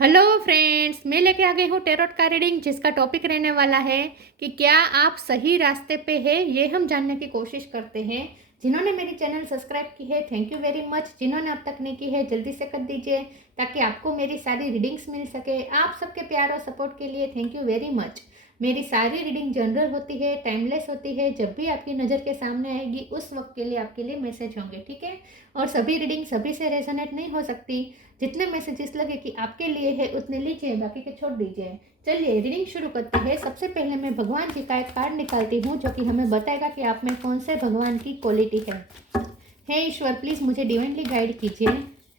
Hello friends, मैं लेके आ गई हूँ टेरोट का रीडिंग, जिसका टॉपिक रहने वाला है कि क्या आप सही रास्ते पे हैं। ये हम जानने की कोशिश करते हैं। जिन्होंने मेरी चैनल सब्सक्राइब की है, थैंक यू वेरी मच। जिन्होंने अब तक नहीं की है, जल्दी से कर दीजिए ताकि आपको मेरी सारी रीडिंग्स मिल सके। आप सबके प्यार और सपोर्ट के लिए थैंक यू वेरी मच। मेरी सारी रीडिंग जनरल होती है, टाइमलेस होती है। जब भी आपकी नज़र के सामने आएगी उस वक्त के लिए आपके लिए मैसेज होंगे, ठीक है। और सभी रीडिंग सभी से रेजोनेट नहीं हो सकती। जितने मैसेजेस लगे कि आपके लिए है उतने लीजिए, बाकी के छोड़ दीजिए। चलिए रीडिंग शुरू करते हैं। सबसे पहले मैं भगवान जी का एक कार्ड निकालती हूँ जो कि हमें बताएगा कि आप में कौन से भगवान की क्वालिटी है। हे ईश्वर, प्लीज़ मुझे डिवाइनली गाइड कीजिए।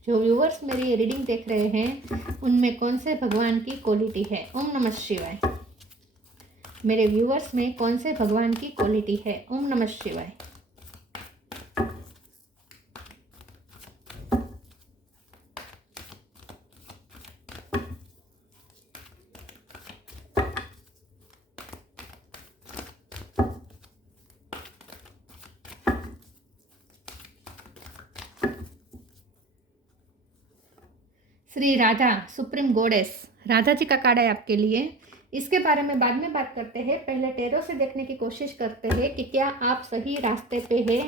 जो व्यूवर्स मेरी रीडिंग देख रहे हैं उनमें कौन से भगवान की क्वालिटी है। ओम नमः शिवाय। मेरे व्यूवर्स में कौन से भगवान की क्वालिटी है। ओम नमः शिवाय। श्री राधा, सुप्रीम गॉडेस, राधा जी का कार्ड है आपके लिए। इसके बारे में बाद में बात करते हैं। पहले टेरो से देखने की कोशिश करते हैं कि क्या आप सही रास्ते पे हैं।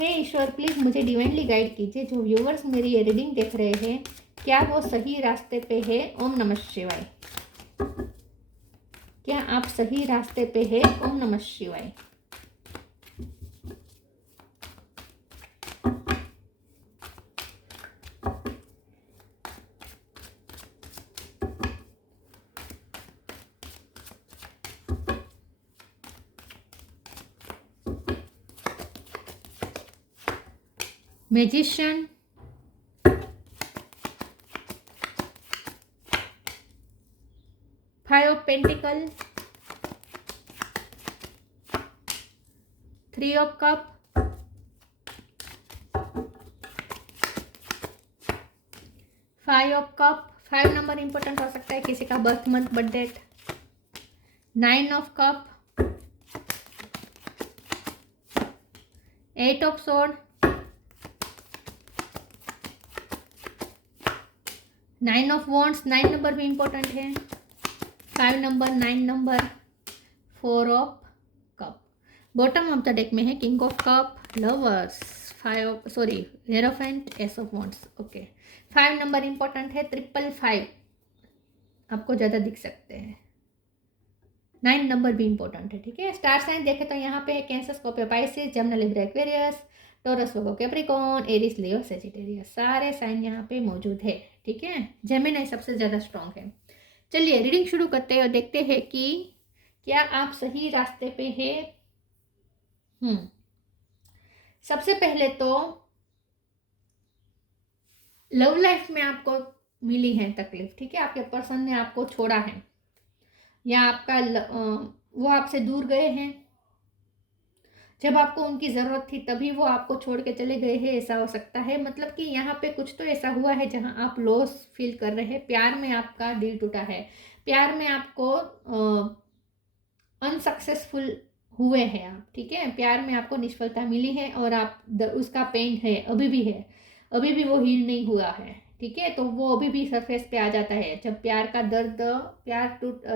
हे ईश्वर, प्लीज़ मुझे डिवाइनली गाइड कीजिए। जो व्यूवर्स मेरी ये रीडिंग देख रहे हैं, क्या वो सही रास्ते पे है। ओम नमः शिवाय। क्या आप सही रास्ते पे है। Om Namah Shivaya. Magician, 5 of pentacle, 3 of cup, 5 of cup. 5 number important हो सकता है, किसी का birth month, birth date. 9 of cup, 8 of sword, 9 of wands. 9 number भी इंपॉर्टेंट है। 5 number, 9 number, 4 of cup. Bottom of the deck में है king of cup, lovers, 5 sorry hierophant, ace of wands. Okay, 5 number important है। 555 आपको ज़्यादा दिख सकते हैं। 9 नंबर भी इंपॉर्टेंट है, ठीक है। स्टार साइन देखे तो यहाँ पे Cancer, Scorpio, Pisces, Gemini, Libra, Aquarius, Taurus, Virgo, Capricorn, Aries, Leo, Sagittarius, सारे साइन यहाँ पे मौजूद है, ठीक है। जेमिनी सबसे ज़्यादा स्ट्रॉन्ग है। चलिए रीडिंग शुरू करते हैं और देखते हैं कि क्या आप सही रास्ते पे हैं। सबसे पहले तो लव लाइफ में आपको मिली है तकलीफ, ठीक है। आपके पर्सन ने आपको छोड़ा है या वो आपसे दूर गए हैं। जब आपको उनकी ज़रूरत थी तभी वो आपको छोड़ के चले गए हैं, ऐसा हो सकता है। मतलब कि यहाँ पे कुछ तो ऐसा हुआ है जहाँ आप लॉस फील कर रहे हैं। प्यार में आपका दिल टूटा है, प्यार में आपको अनसक्सेसफुल हुए हैं आप, ठीक है। प्यार में आपको निष्फलता मिली है और उसका पेन है, अभी भी है, अभी भी वो हील नहीं हुआ है, ठीक है। तो वो अभी भी सरफेस पे आ जाता है जब प्यार का दर्द,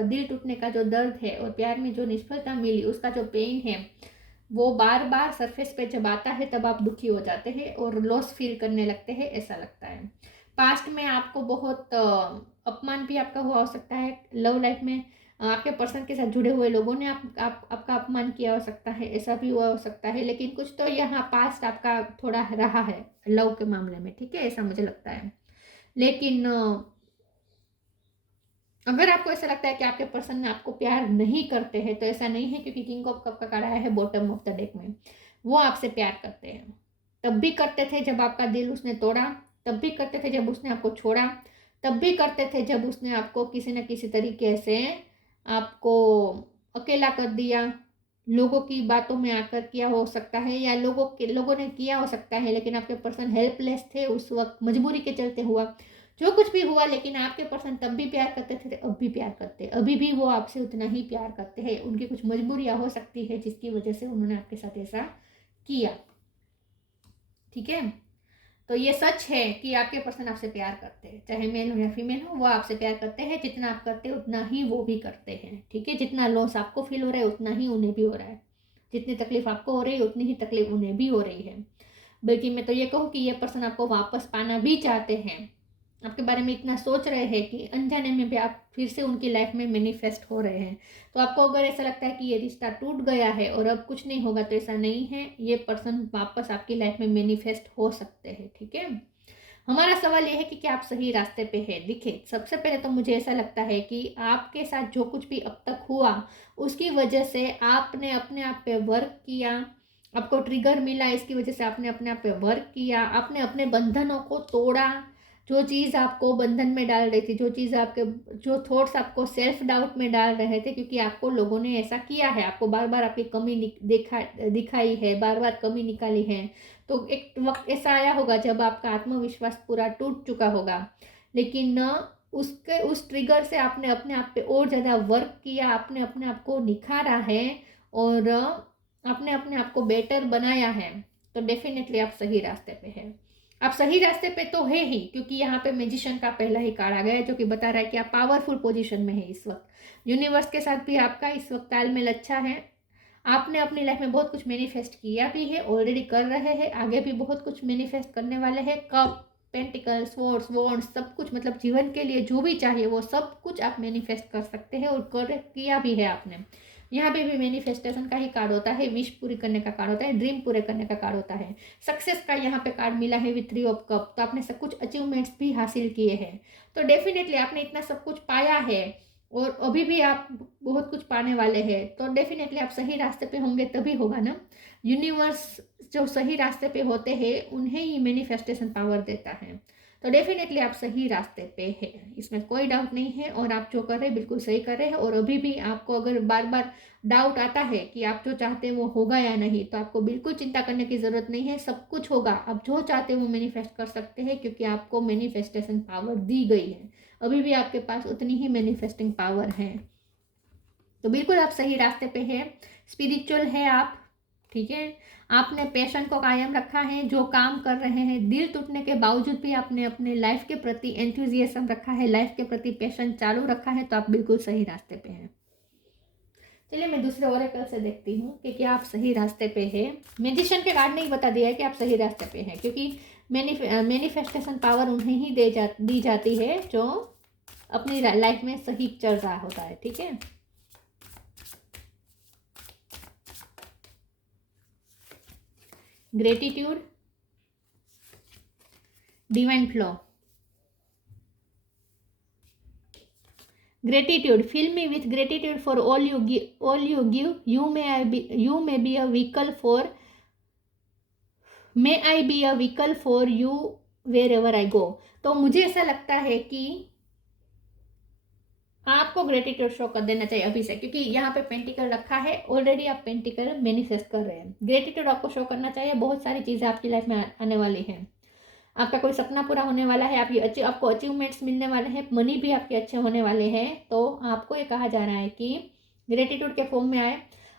दिल टूटने का जो दर्द है और प्यार में जो निष्फलता मिली उसका जो पेन है, वो बार बार सरफेस पे जब आता है तब आप दुखी हो जाते हैं और लॉस फील करने लगते हैं, ऐसा लगता है। पास्ट में आपको बहुत अपमान भी आपका हुआ हो सकता है। लव लाइफ में आपके पर्सन के साथ जुड़े हुए लोगों ने आपका अपमान किया हो सकता है, ऐसा भी हुआ हो सकता है। लेकिन कुछ तो यहाँ पास्ट आपका थोड़ा रहा है लव के मामले में, ठीक है, ऐसा मुझे लगता है। लेकिन अगर आपको ऐसा लगता है कि आपके पर्सन में आपको प्यार नहीं करते हैं तो ऐसा नहीं है, क्योंकि किंग ऑफ कप का कार्ड आया है बॉटम ऑफ द डेक में। वो आपसे प्यार करते हैं, तब भी करते थे जब आपका दिल उसने तोड़ा, तब भी करते थे जब उसने आपको छोड़ा, तब भी करते थे जब उसने आपको किसी न किसी तरीके से आपको अकेला कर दिया, लोगों की बातों में आकर किया हो सकता है, या लोगों ने किया हो सकता है। लेकिन आपके पर्सन हेल्पलेस थे उस वक्त, मजबूरी के चलते हुआ जो कुछ भी हुआ। लेकिन आपके पर्सन तब भी प्यार करते थे, अब भी प्यार करते, अभी भी वो आपसे उतना ही प्यार करते हैं। उनकी कुछ मजबूरियां हो सकती है जिसकी वजह से उन्होंने आपके साथ ऐसा किया, ठीक है। तो ये सच है कि आपके पर्सन आपसे प्यार करते हैं, चाहे मेल हो या फीमेल हो, वो आपसे प्यार करते हैं। जितना आप करते हैं उतना ही वो भी करते हैं, ठीक है। जितना लॉस आपको फील हो रहा है उतना ही उन्हें भी हो रहा है। जितनी तकलीफ आपको हो रही है उतनी ही तकलीफ उन्हें भी हो रही है। बल्कि मैं तो ये कहूँ कि ये पर्सन आपको वापस पाना भी चाहते हैं, आपके बारे में इतना सोच रहे हैं कि अनजाने में भी आप फिर से उनकी लाइफ में मैनिफेस्ट हो रहे हैं। तो आपको अगर ऐसा लगता है कि ये रिश्ता टूट गया है और अब कुछ नहीं होगा, तो ऐसा नहीं है। ये पर्सन वापस आपकी लाइफ में मैनिफेस्ट हो सकते हैं, ठीक है। हमारा सवाल ये है कि क्या आप सही रास्ते पे है। देखिए, सबसे पहले तो मुझे ऐसा लगता है कि आपके साथ जो कुछ भी अब तक हुआ उसकी वजह से आपने अपने आप पे वर्क किया, आपको ट्रिगर मिला, इसकी वजह से आपने अपने आप पे वर्क किया, आपने अपने बंधनों को तोड़ा। जो चीज़ आपको बंधन में डाल रही थी, जो चीज़ आपके, जो थॉट्स आपको सेल्फ डाउट में डाल रहे थे, क्योंकि आपको लोगों ने ऐसा किया है, आपको बार बार आपकी कमी दिखाई है, बार बार कमी निकाली है। तो एक वक्त ऐसा आया होगा जब आपका आत्मविश्वास पूरा टूट चुका होगा, लेकिन उसके उस ट्रिगर से आपने अपने आप पे और ज़्यादा वर्क किया, आपने अपने आप को निखारा है और आपने अपने आप को बेटर बनाया है। तो डेफिनेटली आप सही रास्ते पे हैं। आप सही रास्ते पे तो है ही, क्योंकि यहाँ पे मैजिशियन का पहला ही कार्ड आ गया है जो कि बता रहा है कि आप पावरफुल पोजीशन में है इस वक्त। यूनिवर्स के साथ भी आपका इस वक्त तालमेल अच्छा है। आपने अपनी लाइफ में बहुत कुछ मैनिफेस्ट किया भी है, ऑलरेडी कर रहे हैं, आगे भी बहुत कुछ मैनिफेस्ट करने वाले हैं। कप, पेंटिकल, स्वॉर्ड्स, वॉन्ड्स, सब कुछ, मतलब जीवन के लिए जो भी चाहिए वो सब कुछ आप मैनिफेस्ट कर सकते हैं और कर किया भी है आपने। यहाँ पे भी मैनिफेस्टेशन का ही कार्ड होता है, विश पूरी करने का कार्ड होता है, ड्रीम पूरे करने का कार्ड होता है। सक्सेस का यहाँ पे कार्ड मिला है विथ 3 ऑफ कप। तो आपने सब कुछ अचीवमेंट्स भी हासिल किए हैं। तो डेफिनेटली आपने इतना सब कुछ पाया है और अभी भी आप बहुत कुछ पाने वाले हैं। तो डेफिनेटली आप सही रास्ते पे होंगे तभी होगा ना। यूनिवर्स जो सही रास्ते पे होते हैं उन्हें ही मैनिफेस्टेशन पावर देता है। तो डेफिनेटली आप सही रास्ते पे हैं, इसमें कोई डाउट नहीं है। और आप जो कर रहे हैं बिल्कुल सही कर रहे हैं। और अभी भी आपको अगर बार बार डाउट आता है कि आप जो चाहते हैं वो होगा या नहीं, तो आपको बिल्कुल चिंता करने की ज़रूरत नहीं है। सब कुछ होगा, आप जो चाहते हैं वो मैनिफेस्ट कर सकते हैं, क्योंकि आपको मैनिफेस्टेशन पावर दी गई है। अभी भी आपके पास उतनी ही मैनिफेस्टिंग पावर है। तो बिल्कुल आप सही रास्ते पे हैं, स्पिरिचुअल है आप, ठीक है। आपने पैशन को कायम रखा है, जो काम कर रहे हैं, दिल टूटने के बावजूद भी आपने अपने लाइफ के प्रति एंथुजियाज्म रखा है, लाइफ के प्रति पैशन चालू रखा है। तो आप बिल्कुल सही रास्ते पे हैं। चलिए मैं दूसरे ओरेकल से देखती हूँ कि क्या आप सही रास्ते पे हैं। मैजिशियन के कार्ड ने ही बता दिया है कि आप सही रास्ते पे हैं, क्योंकि मैनिफेस्टेशन पावर उन्हें ही दी जाती है जो अपनी लाइफ में सही चल रहा होता है, ठीक है। Gratitude, divine flow. Gratitude, fill me with gratitude for all you give. You may be a vehicle for, may I be a vehicle for you wherever I go. तो मुझे ऐसा लगता है कि आपको ग्रेटिट्यूड शो कर देना चाहिए अभी से, क्योंकि यहाँ पे पेंटिकल रखा है, ऑलरेडी आप पेंटिकल मैनिफेस्ट कर रहे हैं। ग्रेटिट्यूड आपको शो करना चाहिए। बहुत सारी चीज़ें आपकी लाइफ में आने वाली हैं। आपका कोई सपना पूरा होने वाला है, आपको अचीवमेंट्स मिलने वाले हैं, मनी भी आपके अच्छे होने वाले हैं। तो आपको ये कहा जा रहा है कि ग्रेटिट्यूड के फॉर्म में आए।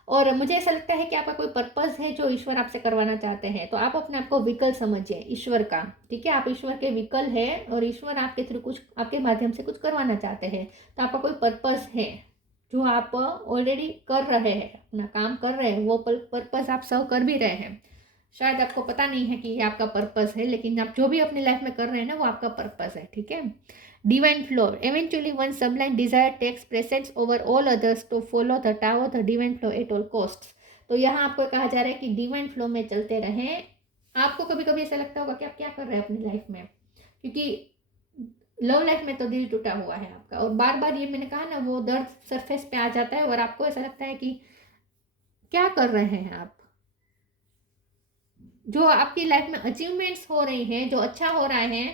और मुझे ऐसा लगता है कि आपका कोई पर्पस है जो ईश्वर आपसे करवाना चाहते हैं। तो आप अपने आप को विकल समझिए ईश्वर का, ठीक है। आप ईश्वर के विकल है और ईश्वर आपके थ्रू कुछ, आपके माध्यम से कुछ करवाना चाहते हैं। तो आपका कोई पर्पस है जो आप ऑलरेडी कर रहे हैं, अपना काम कर रहे हैं, वो पर्पस आप सर्व कर भी रहे हैं। शायद आपको पता नहीं है कि ये आपका पर्पस है, लेकिन आप जो भी अपनी लाइफ में कर रहे हैं ना, वो आपका पर्पस है, ठीक है। Divine flow, eventually one sublime desire takes precedence over all others to follow the Tao, the divine flow at all costs. तो यहाँ आपको कहा जा रहा है कि डिवाइन फ्लो में चलते रहें। आपको कभी कभी ऐसा लगता होगा कि आप क्या कर रहे हैं अपनी लाइफ में, क्योंकि लव लाइफ में तो दिल टूटा हुआ है आपका, और बार बार ये मैंने कहा ना, वो दर्द सरफेस पे आ जाता है और आपको ऐसा लगता है कि क्या कर रहे हैं आप। जो आपकी लाइफ में अचीवमेंट्स हो रही हैं, जो अच्छा हो रहा है,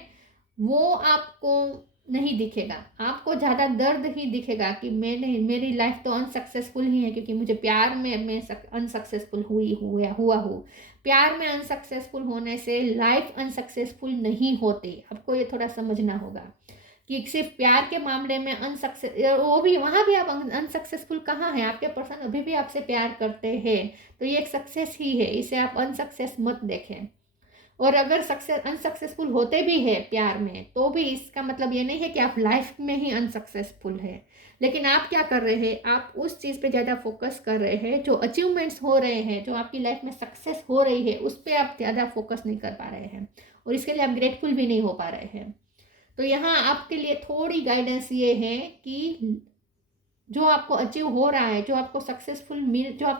वो आपको नहीं दिखेगा। आपको ज़्यादा दर्द ही दिखेगा कि मेरी लाइफ तो अनसक्सेसफुल ही है, क्योंकि मुझे प्यार में मैं अनसक्सेसफुल हुआ हूँ। प्यार में अनसक्सेसफुल होने से लाइफ अनसक्सेसफुल नहीं होती। आपको ये थोड़ा समझना होगा कि सिर्फ प्यार के मामले में वो भी, वहाँ भी आप अनसक्सेसफुल कहाँ हैं। आपके पर्सन अभी भी आपसे प्यार करते हैं, तो ये एक सक्सेस ही है, इसे आप अनसक्सेस मत देखें। और अगर अनसक्सेसफुल होते भी है प्यार में, तो भी इसका मतलब ये नहीं है कि आप लाइफ में ही अनसक्सेसफुल है। लेकिन आप क्या कर रहे हैं, आप उस चीज़ पे ज़्यादा फोकस कर रहे हैं, जो अचीवमेंट्स हो रहे हैं, जो आपकी लाइफ में सक्सेस हो रही है, उस पर आप ज़्यादा फोकस नहीं कर पा रहे हैं, और इसके लिए आप ग्रेटफुल भी नहीं हो पा रहे हैं। तो यहाँ आपके लिए थोड़ी गाइडेंस ये है कि जो आपको अचीव हो रहा है, जो आपको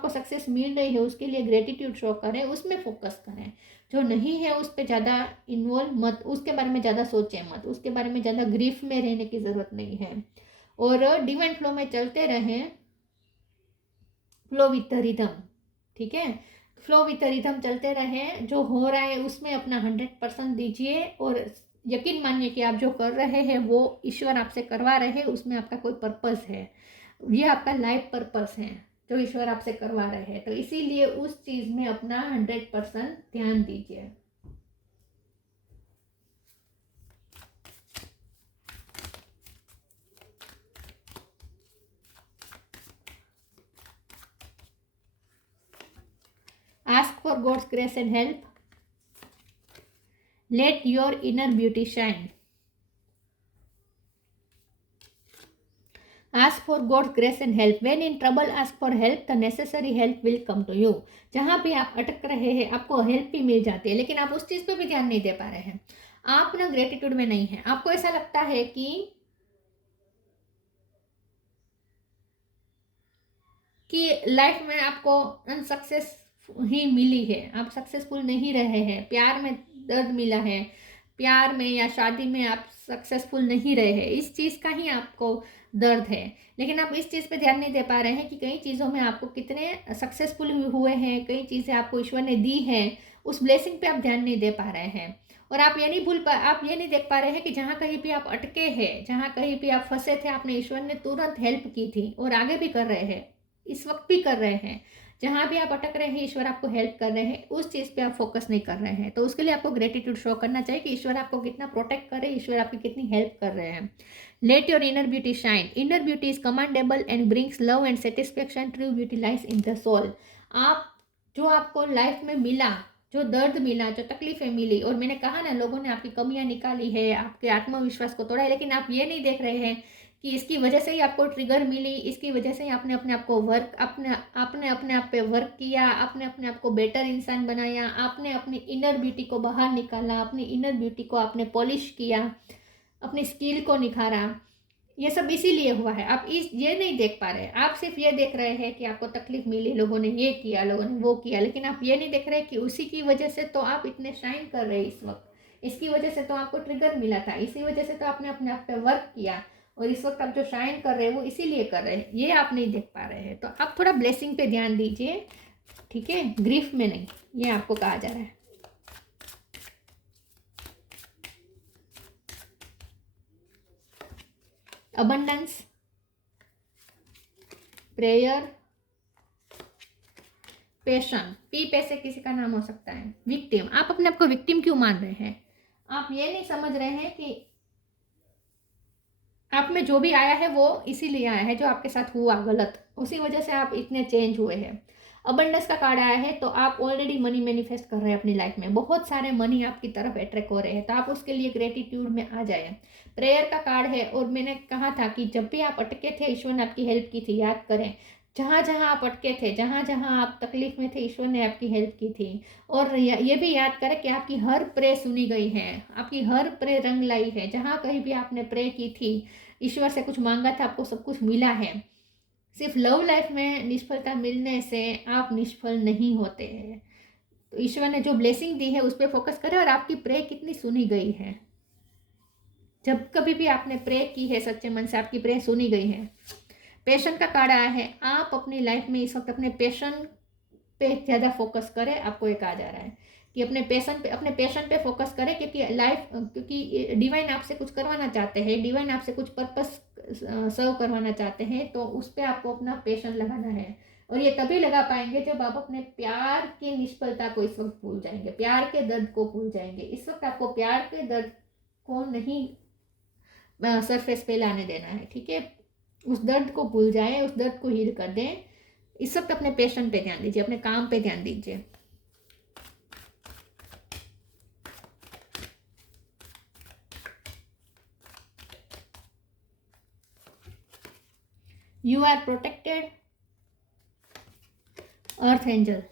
सक्सेस मिल रही है, उसके लिए ग्रेटिट्यूड शो करें, उसमें फोकस करें। जो नहीं है उस पर ज़्यादा इन्वॉल्व मत, उसके बारे में ज़्यादा सोचें मत, उसके बारे में ज़्यादा ग्रीफ में रहने की ज़रूरत नहीं है, और डिवाइन फ्लो में चलते रहें, फ्लो विथ द रिदम। ठीक है, फ्लो विथ द रिदम चलते रहें, जो हो रहा है उसमें अपना 100% दीजिए, और यकीन मानिए कि आप जो कर रहे हैं वो ईश्वर आपसे करवा रहे हैं, उसमें आपका कोई पर्पस है, ये आपका लाइफ पर्पस है जो ईश्वर आपसे करवा रहे हैं। तो इसीलिए उस चीज़ में अपना 100% ध्यान दीजिए। Ask for God's grace and help. Let your inner beauty shine. Ask for God's grace and help. When in trouble, ask for help. The necessary help will come to you. जहाँ भी आप अटक रहे हैं, आपको हेल्प भी मिल जाती है, लेकिन आप उस चीज़ पे भी ध्यान नहीं दे पा रहे हैं। आप ना ग्रेटिट्यूड में नहीं है। आपको ऐसा लगता है कि लाइफ में आपको अनसक्सेस ही मिली है, आप सक्सेसफुल नहीं रहे हैं, प्यार में दर्द मिला है, प्यार में या शादी में आप सक्सेसफुल नहीं रहे हैं, इस चीज़ का ही आपको दर्द है। लेकिन आप इस चीज़ पे ध्यान नहीं दे पा रहे हैं कि कई चीज़ों में आपको कितने सक्सेसफुल हुए हैं, कई चीज़ें आपको ईश्वर ने दी हैं, उस ब्लेसिंग पे आप ध्यान नहीं दे पा रहे हैं। और आप ये नहीं देख पा रहे हैं कि जहाँ कहीं भी आप अटके हैं, जहाँ कहीं भी आप फंसे थे, आपने ईश्वर ने तुरंत हेल्प की थी, और आगे भी कर रहे हैं, इस वक्त भी कर रहे हैं। जहाँ भी आप अटक रहे हैं, ईश्वर आपको हेल्प कर रहे हैं, उस चीज़ पे आप फोकस नहीं कर रहे हैं। तो उसके लिए आपको ग्रेटिट्यूड शो करना चाहिए कि ईश्वर आपको कितना प्रोटेक्ट कर रहे हैं, ईश्वर आपकी कितनी हेल्प कर रहे हैं। Let your inner beauty shine. Inner beauty is commendable and brings love and satisfaction. True beauty lies in the soul. आप जो आपको लाइफ में मिला, जो दर्द मिला, जो तकलीफें मिली, और मैंने कहा ना, लोगों ने आपकी कमियां निकाली है, आपके आत्मविश्वास को तोड़ा है, लेकिन आप ये नहीं देख रहे हैं कि इसकी वजह से ही आपको ट्रिगर मिली, इसकी वजह से ही आपने अपने आप को अपने आप पे वर्क किया, आपने अपने आप को बेटर इंसान बनाया, आपने अपनी इनर ब्यूटी को बाहर निकाला, अपनी इनर ब्यूटी को आपने पॉलिश किया, अपनी स्किल को निखारा। ये सब इसीलिए हुआ है। आप ये नहीं देख पा रहे, आप सिर्फ ये देख रहे हैं कि आपको तकलीफ मिली, लोगों ने ये किया, लोगों ने वो किया, लेकिन आप ये नहीं देख रहे कि उसी की वजह से तो आप इतने शाइन कर रहे हैं इस वक्त, इसकी वजह से तो आपको ट्रिगर मिला था, इसी वजह से तो आपने अपने आप पे वर्क किया, और इस वक्त आप जो शाइन कर रहे हैं वो इसीलिए कर रहे हैं, ये आप नहीं देख पा रहे हैं। तो आप थोड़ा ब्लेसिंग पे ध्यान दीजिए, ठीक है, ग्रीफ में नहीं, ये आपको कहा जा रहा है। अबंडेंस, प्रेयर, पेशन, पी पैसे किसी का नाम हो सकता है, विक्टिम, आप अपने आप को विक्टिम क्यों मान रहे हैं? आप ये नहीं समझ रहे हैं कि आप में जो भी आया है वो इसीलिए आया है, जो आपके साथ हुआ गलत, उसी वजह से आप इतने चेंज हुए हैं। अबंडेंस का कार्ड आया है, तो आप ऑलरेडी मनी मैनिफेस्ट कर रहे हैं अपनी लाइफ में, बहुत सारे मनी आपकी तरफ अट्रैक्ट हो रहे हैं, तो आप उसके लिए ग्रेटिट्यूड में आ जाए। प्रेयर का कार्ड है, और मैंने कहा था कि जब भी आप अटके थे, ईश्वर ने आपकी हेल्प की थी, याद करें, जहाँ जहाँ आप अटके थे, जहाँ जहाँ आप तकलीफ में थे, ईश्वर ने आपकी हेल्प की थी। और ये भी याद करें कि आपकी हर प्रे सुनी गई है, आपकी हर प्रे रंग लाई है, जहाँ कहीं भी आपने प्रे की थी, ईश्वर से कुछ मांगा था, आपको सब कुछ मिला है। सिर्फ लव लाइफ में निष्फलता मिलने से आप निष्फल नहीं होते हैं। तो ईश्वर ने जो ब्लेसिंग दी है उस पर फोकस करें, और आपकी प्रे कितनी सुनी गई है, जब कभी भी आपने प्रे की है सच्चे मन से, आपकी प्रे सुनी गई है। पैशन का कार्ड आया है, आप अपनी लाइफ में इस वक्त अपने पैशन पे ज़्यादा फोकस करें, आपको ये कहा जा रहा है कि अपने पैशन पे फोकस करें, क्योंकि डिवाइन आपसे कुछ करवाना चाहते हैं, डिवाइन आपसे कुछ पर्पस सर्व करवाना चाहते हैं, तो उस पर आपको अपना पैशन लगाना है। और ये तभी लगा पाएंगे जब आप अपने प्यार की निष्फलता को इस वक्त भूल जाएंगे, प्यार के दर्द को भूल जाएंगे। इस वक्त आपको प्यार के दर्द को नहीं सरफेस पे लाने देना है, ठीक है, उस दर्द को भूल जाए, उस दर्द को हील कर दें। इस वक्त अपने पैशन पे ध्यान दीजिए, अपने काम पे ध्यान दीजिए। You are protected. Earth angel.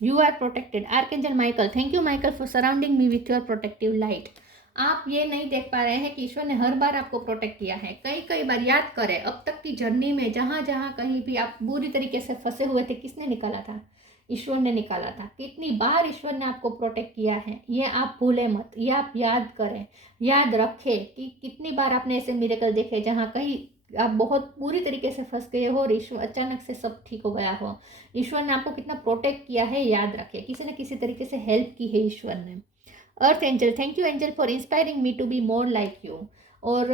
You are protected. Archangel Michael. Thank you Michael for surrounding me with your protective light. आप ये नहीं देख पा रहे हैं कि ईश्वर ने हर बार आपको प्रोटेक्ट किया है। कई कई बार याद करें अब तक की जर्नी में, जहाँ जहाँ कहीं भी आप बुरी तरीके से फंसे हुए थे, किसने निकाला था? ईश्वर ने निकाला था। कितनी बार ईश्वर ने आपको प्रोटेक्ट किया है, ये आप भूलें मत, ये आप याद करें, याद रखें कि कितनी बार आपने ऐसे मिरेकल देखे जहाँ कहीं आप बहुत बुरी तरीके से फंस गए हो और ईश्वर अचानक से सब ठीक हो गया हो। ईश्वर ने आपको कितना प्रोटेक्ट किया है, याद रखें। किसी न किसी तरीके से हेल्प की है ईश्वर ने। Earth angel, thank you angel for inspiring me to be more like you. और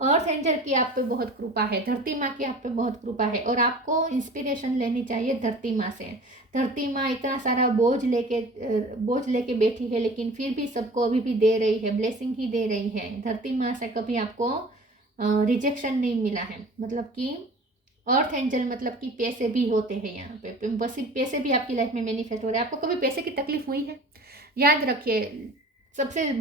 अर्थ एंजल की आप पे बहुत कृपा है, धरती माँ की आप पे बहुत कृपा है, और आपको इंस्पिरेशन लेनी चाहिए धरती माँ से। धरती माँ इतना सारा बोझ लेके बैठी है, लेकिन फिर भी सबको अभी भी दे रही है, ब्लेसिंग ही दे रही है। धरती माँ से कभी आपको रिजेक्शन नहीं मिला है। मतलब कि अर्थ एंजल मतलब कि पैसे भी होते हैं यहाँ पे, बस पैसे भी आपकी लाइफ में मैनिफेस्ट हो रहे हैं। आपको कभी पैसे की तकलीफ हुई है? याद रखिए, सबसे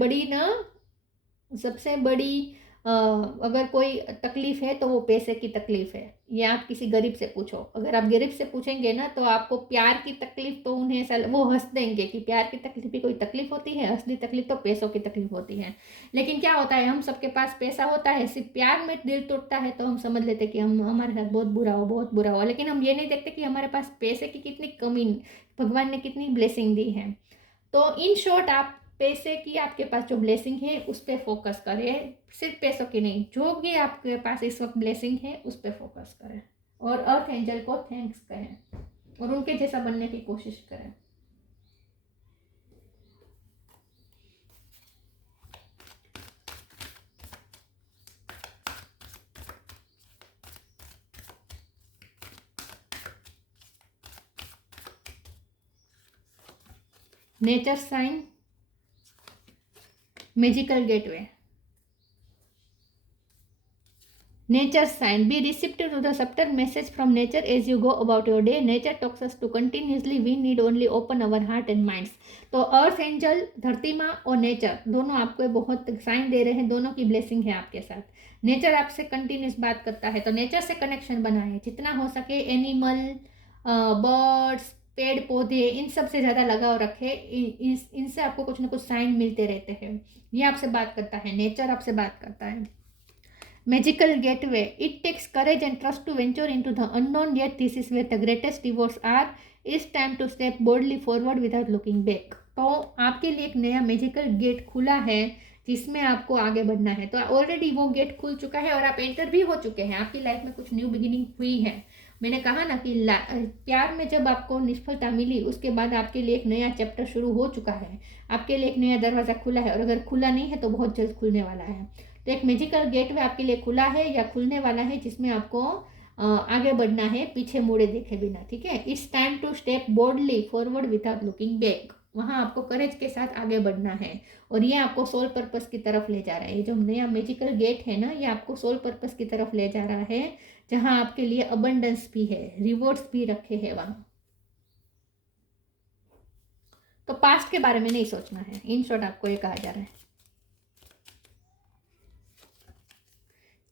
बड़ी अगर कोई तकलीफ है तो वो पैसे की तकलीफ है। ये आप किसी गरीब से पूछो, अगर आप गरीब से पूछेंगे ना तो आपको प्यार की तकलीफ तो उन्हें ऐसा वो हंस देंगे कि प्यार की तकलीफ भी कोई तकलीफ होती है, असली तकलीफ तो पैसों की तकलीफ होती है। लेकिन क्या होता है, हम सबके पास पैसा होता है, सिर्फ प्यार में दिल टूटता है तो हम समझ लेते कि हमारे साथ बहुत बुरा हो, बहुत बुरा हो। लेकिन हम ये नहीं देखते कि हमारे पास पैसे की कितनी कमी, भगवान ने कितनी ब्लेसिंग दी है। तो इन शॉर्ट, आप पैसे की आपके पास जो ब्लेसिंग है उस पर फोकस करें, सिर्फ पैसों की नहीं, जो भी आपके पास इस वक्त ब्लेसिंग है उस पर फोकस करें, और अर्थ एंजल को थैंक्स करें और उनके जैसा बनने की कोशिश करें। Nature sign, magical gateway. Nature sign. Be receptive to the subtle message from nature as you go about your day. Nature talks us to continuously. We need only open our heart and minds. तो अर्थ angel, धरती माँ और nature दोनों आपको बहुत sign दे रहे हैं, दोनों की ब्लेसिंग है आपके साथ। नेचर आपसे कंटिन्यूस बात करता है, तो नेचर से कनेक्शन बनाए, जितना हो सके एनिमल, बर्ड्स, पेड़ पौधे, इन सब से ज़्यादा लगाव रखे। इनसे आपको कुछ ना कुछ साइन मिलते रहते हैं। ये आपसे बात करता है, नेचर आपसे बात करता है। Magical gateway. It takes courage and trust to venture into the unknown, yet this is where the greatest rewards are. It's time to step boldly forward without looking back. तो आपके लिए एक नया मैजिकल गेट खुला है जिसमें आपको आगे बढ़ना है। तो ऑलरेडी वो गेट खुल चुका है और आप एंटर भी हो चुके हैं। आपकी लाइफ में कुछ न्यू बिगिनिंग हुई है। मैंने कहा ना कि प्यार में जब आपको निष्फलता मिली, उसके बाद आपके लिए एक नया चैप्टर शुरू हो चुका है, आपके लिए एक नया दरवाज़ा खुला है, और अगर खुला नहीं है तो बहुत जल्द खुलने वाला है। तो एक मैजिकल गेटवे आपके लिए खुला है या खुलने वाला है, जिसमें आपको आगे बढ़ना है, पीछे मुड़े देखे बिना। ठीक है, it's time to step boldly forward without looking back. वहाँ आपको करेज के साथ आगे बढ़ना है, और ये आपको सोल पर्पस की तरफ ले जा रहा है। ये जो नया मैजिकल गेट है ना, ये आपको सोल पर्पस की तरफ ले जा रहा है, जहाँ आपके लिए अबंडेंस भी है, रिवॉर्ड्स भी रखे हैं वहाँ। तो पास्ट के बारे में नहीं सोचना है, इन शॉर्ट आपको ये कहा जा रहा है।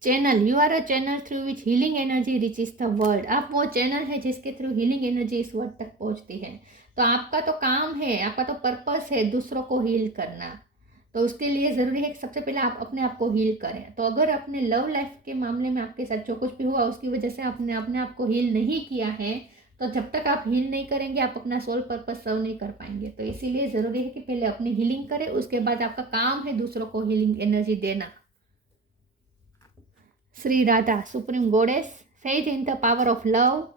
Channel, you are a channel through which healing energy reaches the world. आप वो चैनल है जिसके थ्रू हीलिंग एनर्जी इस वर्ल्ड तक पहुंचती है। तो आपका तो काम है, आपका तो पर्पस है दूसरों को हील करना। तो उसके लिए ज़रूरी है कि सबसे पहले आप अपने आप को हील करें। तो अगर अपने लव लाइफ के मामले में आपके साथ जो कुछ भी हुआ उसकी वजह से आपने अपने आप को हील नहीं किया है, तो जब तक आप हील नहीं करेंगे आप अपना सोल पर्पस सर्व नहीं कर पाएंगे। तो इसीलिए ज़रूरी है कि पहले अपनी हीलिंग करें, उसके बाद आपका काम है दूसरों को हीलिंग एनर्जी देना। Shri Radha, supreme goddess, faith in the power of love.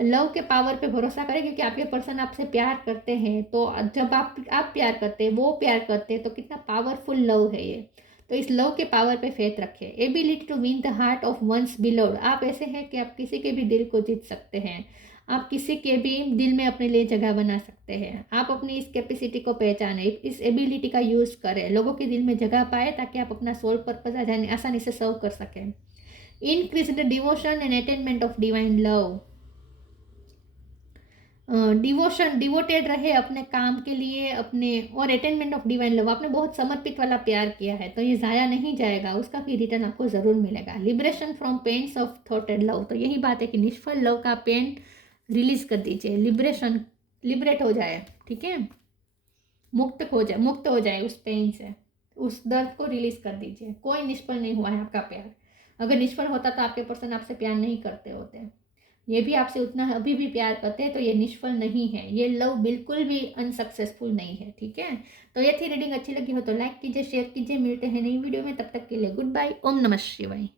Love के पावर पे भरोसा करें, क्योंकि आपके पर्सन आपसे प्यार करते हैं। तो जब आप प्यार करते हैं, वो प्यार करते हैं, तो कितना पावरफुल लव है ये। तो इस लव के पावर पे फेथ रखें। Ability to win the heart of one's beloved. आप ऐसे हैं कि आप किसी के भी दिल को जीत सकते हैं। आप किसी के भी दिल में अपने लिए जगह बना सकते हैं। आप अपनी इस कैपेसिटी को पहचानें, इस एबिलिटी का यूज़ करें, लोगों के दिल में जगह पाए, ताकि आप अपना सोल पर्पस आसानी से सर्व कर सकें। Increase the devotion and attainment of divine love. Devoted रहे अपने काम के लिए, अपने और अटेनमेंट ऑफ डिवाइन लव, आपने बहुत समर्पित वाला प्यार किया है तो ये ज़ाया नहीं जाएगा, उसका भी रिटर्न आपको ज़रूर मिलेगा। Liberation from pains of thought and love, तो यही बात है कि निष्फल लव का पेन रिलीज कर दीजिए, लिबरेट हो जाए, ठीक है, मुक्त हो जाए उस पेन से, उस दर्द को रिलीज कर दीजिए। कोई निष्फल नहीं हुआ है आपका प्यार, अगर निष्फल होता तो आपके पर्सन आपसे प्यार नहीं करते होते, ये भी आपसे उतना अभी भी प्यार करते हैं, तो ये निष्फल नहीं है, ये लव बिल्कुल भी अनसक्सेसफुल नहीं है, ठीक है। तो ये थी रीडिंग, अच्छी लगी हो तो लाइक कीजिए, शेयर कीजिए, मिलते हैं नई वीडियो में, तब तक के लिए गुड बाय, ओम नमः शिवाय।